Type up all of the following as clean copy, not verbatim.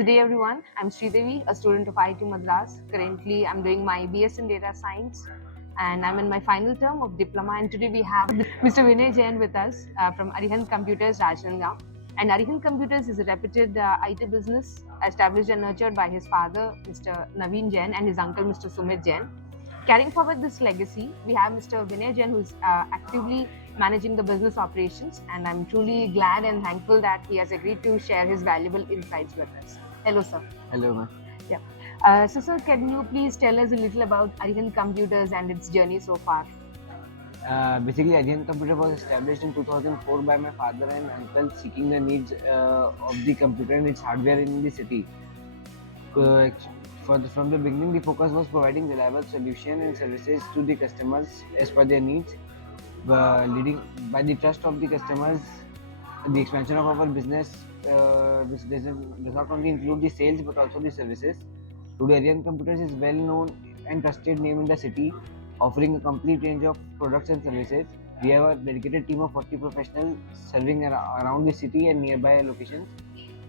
Good day, everyone. I'm Sridevi, a student of IIT Madras. Currently, I'm doing my BS in Data Science, and I'm in my final term of diploma. And today we have Mr. Vinay Jain with us from Arihant Computers, Rajnandgaon. And Arihant Computers is a reputed IT business established and nurtured by his father, Mr. Naveen Jain, and his uncle, Mr. Sumit Jain. Carrying forward this legacy, we have Mr. Vinay Jain, who's actively managing the business operations, and I'm truly glad and thankful that he has agreed to share his valuable insights with us. Hello, sir. Hello, ma'am. Yeah. So, sir, can you please tell us a little about Arihant Computers and its journey so far? Basically, Arihant Computer was established in 2004 by my father and uncle, seeking the needs of the computer and its hardware in the city. From the beginning, the focus was providing reliable solution and services to the customers as per their needs, leading by the trust of the customers. The expansion of our business does not only include the sales but also the services. Today, Arihant Computers is well known and trusted name in the city, offering a complete range of products and services. We have a dedicated team of 40 professionals serving around the city and nearby locations.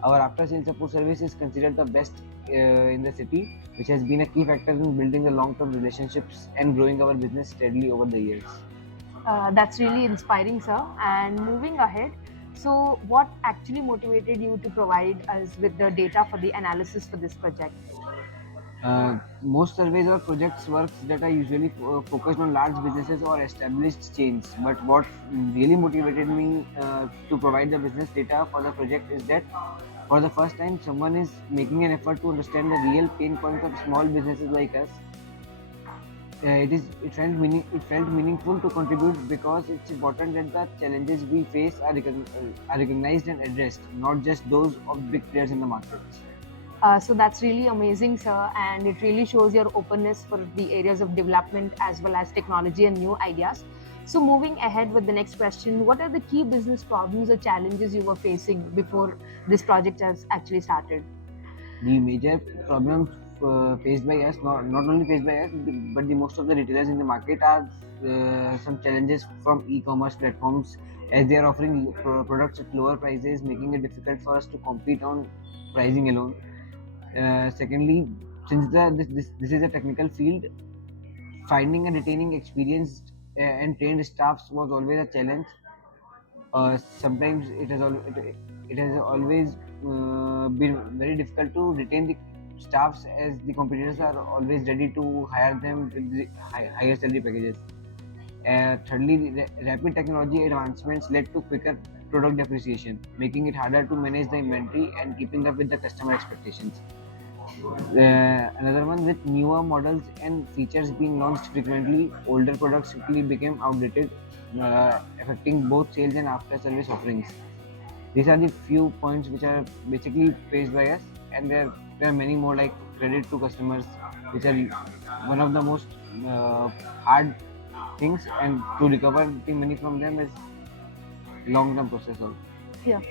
Our after sales support service is considered the best in the city, which has been a key factor in building the long term relationships and growing our business steadily over the years. That's really inspiring, sir. And moving ahead, so what actually motivated you to provide us with the data for the analysis for this project? Most surveys or projects works that are usually focused on large businesses or established chains. But what really motivated me to provide the business data for the project is that for the first time, someone is making an effort to understand the real pain points of small businesses like us. It felt meaningful to contribute because it's important that the challenges we face are recognized and addressed, not just those of big players in the market. So that's really amazing, sir, and it really shows your openness for the areas of development as well as technology and new ideas. So moving ahead with the next question, what are the key business problems or challenges you were facing before this project has actually started? The major problems faced by us, not only faced by us, but the most of the retailers in the market are some challenges from e-commerce platforms as they are offering products at lower prices, making it difficult for us to compete on pricing alone. Secondly, since this is a technical field, finding and retaining experienced and trained staffs was always a challenge. Sometimes it has always been very difficult to retain the staffs as the competitors are always ready to hire them with the higher salary packages. Thirdly, rapid technology advancements led to quicker product depreciation, making it harder to manage the inventory and keeping up with the customer expectations. Another one, with newer models and features being launched frequently, older products quickly became outdated, affecting both sales and after service offerings. These are the few points which are basically faced by us, and there are many more like credit to customers, which are one of the most hard things, and to recover the money from them is long term process also. Yeah.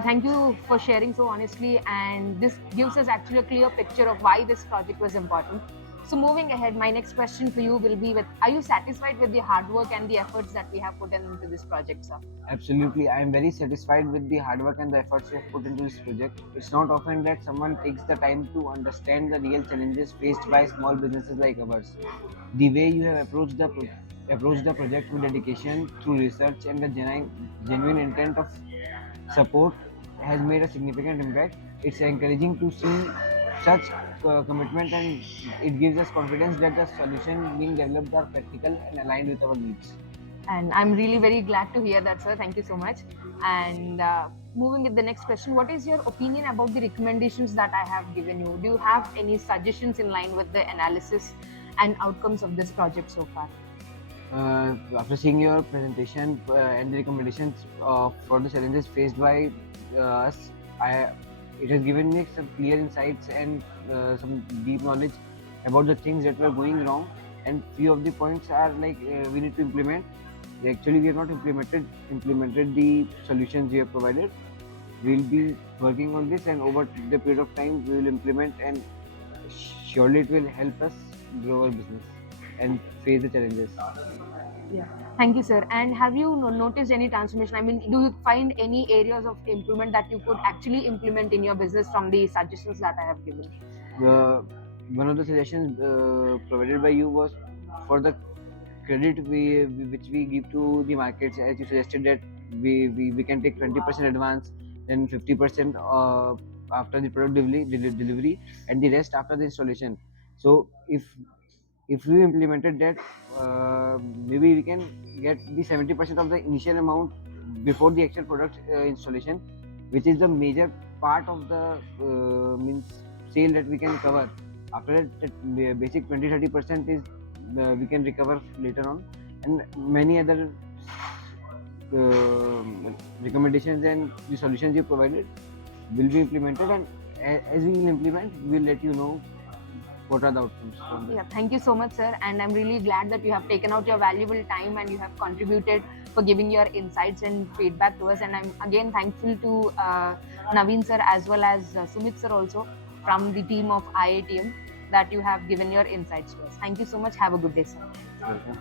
Thank you for sharing so honestly, and this gives us actually a clear picture of why this project was important. So, moving ahead, my next question for you will be: are you satisfied with the hard work and the efforts that we have put into this project, sir? Absolutely, I am very satisfied with the hard work and the efforts you have put into this project. It's not often that someone takes the time to understand the real challenges faced by small businesses like ours. The way you have approached the project with dedication through research and the genuine intent of support has made a significant impact. It's encouraging to see such commitment, and it gives us confidence that the solution being developed are practical and aligned with our needs. And I'm really very glad to hear that, sir. Thank you so much. And moving with the next question, what is your opinion about the recommendations that I have given you? Do you have any suggestions in line with the analysis and outcomes of this project so far? After seeing your presentation and the recommendations for the challenges faced by us, it has given me some clear insights and some deep knowledge about the things that were going wrong. And few of the points are like we need to implement. Actually, we have not implemented the solutions we have provided. We'll be working on this, and over the period of time, we will implement, and surely it will help us grow our business and face the challenges. Yeah. Thank you, sir. And have you noticed any transformation? I mean, do you find any areas of improvement that you could actually implement in your business from the suggestions that I have given? One of the suggestions provided by you was for the credit which we give to the markets, as you suggested that we can take 20% advance, then 50% after the product delivery, and the rest after the installation. So if we implemented that, maybe we can get the 70% of the initial amount before the actual product installation, which is the major part of the means sale that we can cover. After that basic 20-30% is we can recover later on, and many other recommendations and the solutions you provided will be implemented, and as we will implement, we'll let you know what are the outcomes from that. Yeah, thank you so much, sir. And I'm really glad that you have taken out your valuable time and you have contributed for giving your insights and feedback to us. And I'm again thankful to Naveen sir as well as Sumit sir also from the team of IITM that you have given your insights to us. Thank you so much. Have a good day, sir. Welcome.